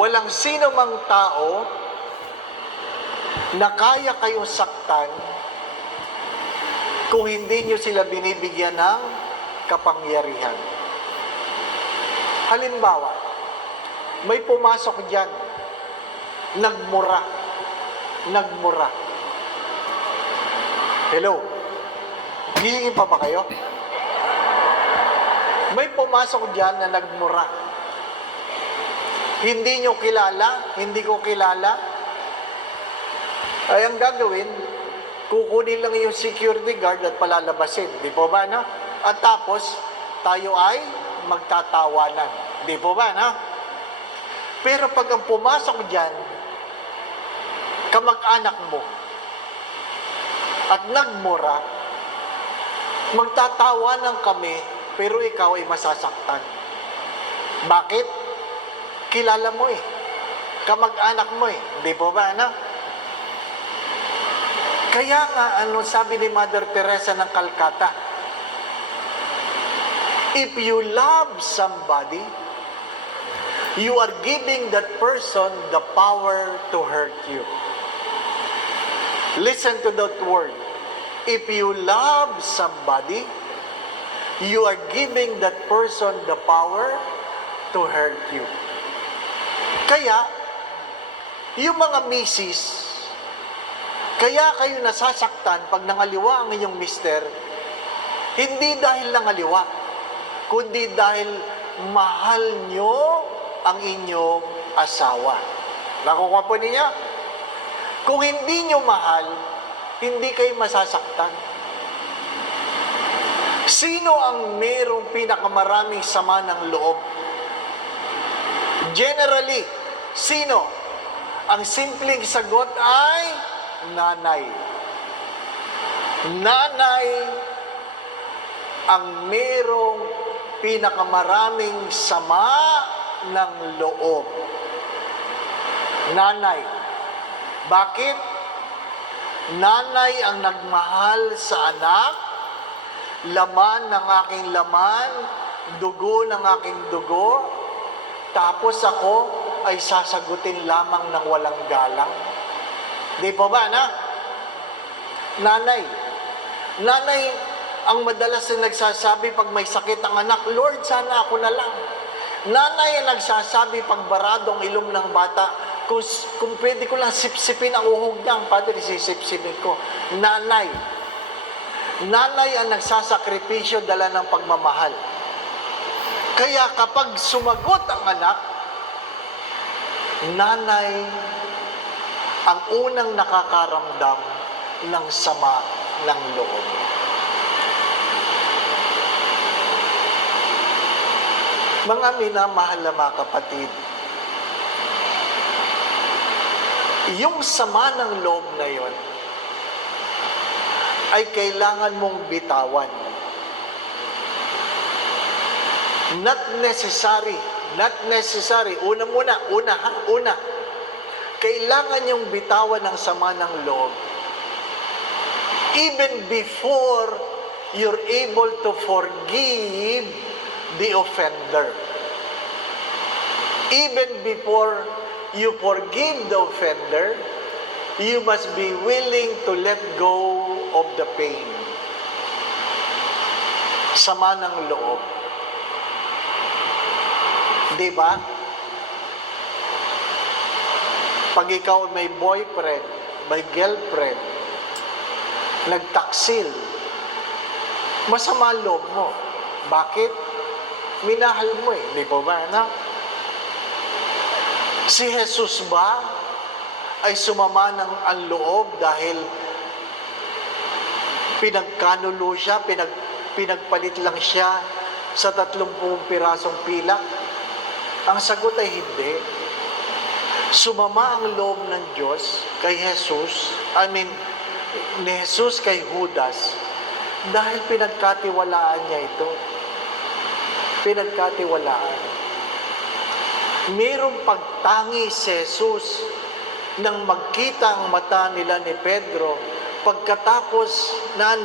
Walang sino mang tao na kaya kayong saktan kung hindi nyo sila binibigyan ng kapangyarihan. Halimbawa, may pumasok dyan, nagmura. Hello? Gisingin pa ba kayo? May pumasok dyan na nagmura. Hindi nyo kilala, hindi ko kilala. Ay, ang gagawin, kukunin lang yung security guard at palalabasin. Di po ba, no? At tapos, tayo ay magtatawanan. Di po ba, no? Pero pag ang pumasok dyan, kamag-anak mo, at nagmura, magtatawanan kami, pero ikaw ay masasaktan. Bakit? Kilala mo eh. Kamag-anak mo eh. Di po ba, no? Kaya nga, sabi ni Mother Teresa ng Calcutta, if you love somebody, you are giving that person the power to hurt you. Listen to that word. If you love somebody, you are giving that person the power to hurt you. Kaya, yung mga misis, kaya kayo nasasaktan pag nangaliwa ang inyong mister, hindi dahil nangaliwa, kundi dahil mahal nyo ang inyong asawa. Nakukuha po niya? Kung hindi nyo mahal, hindi kayo masasaktan. Sino ang mayroong pinakamaraming sama ng loob? Generally, sino? Ang simpleng sagot ay nanay. Nanay ang mayroong pinakamaraming sama ng loob. Nanay. Bakit? Nanay ang nagmahal sa anak, laman ng aking laman, dugo ng aking dugo, tapos ako ay sasagutin lamang ng walang galang. Di po ba, na? Nanay. Nanay ang madalas na nagsasabi pag may sakit ang anak, Lord, sana ako na lang. Nanay ang nagsasabi pag barado ang ilong ng bata, kung pwede ko lang sipsipin ang uhog niya, Padre, sisipsipin ko. Nanay. Nanay ang nagsasakripisyo dala ng pagmamahal. Kaya kapag sumagot ang anak, nanay ang unang nakakaramdam ng sama ng loob. Mga minamahal na mga kapatid, yung sama ng loob na yon ay kailangan mong bitawan. Not necessary. Una. Kailangan yung bitawan ng sama ng loob. Even before you're able to forgive the offender. Even before you forgive the offender, you must be willing to let go of the pain. Sama ng loob. Diba? Pag ikaw may boyfriend, may girlfriend, nagtaksil, masama loob mo. Bakit? Minahal mo eh. Di ba ba, na? Si Jesus ba ay sumama ng ang loob dahil pinagkanulo siya, pinagpalit lang siya sa 30 pirasong pilak? Ang sagot ay hindi. Sumama ang loob ng Diyos kay Jesus, ni Jesus kay Judas, dahil pinagkatiwalaan niya ito. Pinagkatiwalaan. Mayroong pagtangi si Jesus nang magkita ang mata nila ni Pedro, pagkatapos na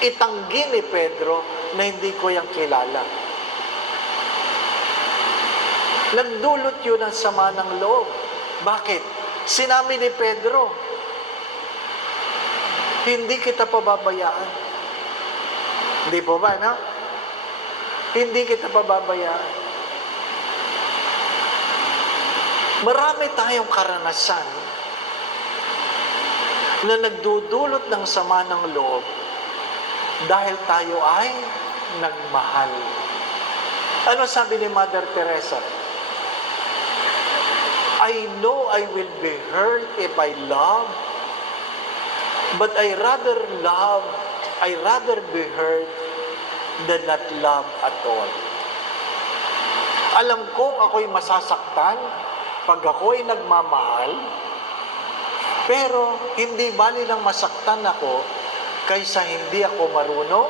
itanggi ni Pedro na hindi ko yang kilala. Nagdulot yun ng sama ng loob. Bakit? Sinabi ni Pedro, hindi kita pababayaan. Hindi po ba, no? Hindi kita pababayaan. Marami tayong karanasan na nagdudulot ng sama ng loob dahil tayo ay nagmahal. Ano sabi ni Mother Teresa? I know I will be hurt if I love, but I rather be hurt than not love at all. Alam kong ako'y masasaktan pag ako'y nagmamahal, pero hindi bali lang masaktan ako kaysa hindi ako marunong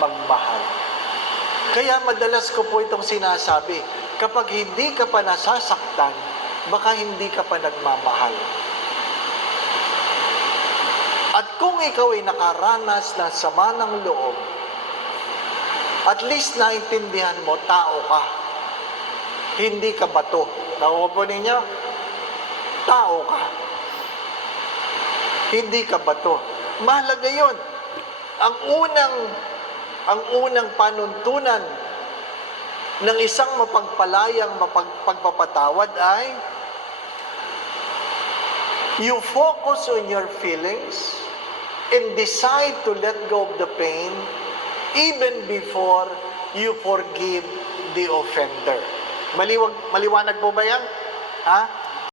magmahal. Kaya madalas ko po itong sinasabi, kapag hindi ka pa nasasaktan, baka hindi ka pa nagmamahal. At kung ikaw ay nakaranas ng sama ng loob, at least naintindihan mo, tao ka. Hindi ka bato. Nakuha po ninyo? Tao ka. Hindi ka bato. Mahalaga yun. Ang unang panuntunan ng isang mapagpalayang pagpapatawad ay you focus on your feelings and decide to let go of the pain even before you forgive the offender. Maliwanag po ba yan? Ha?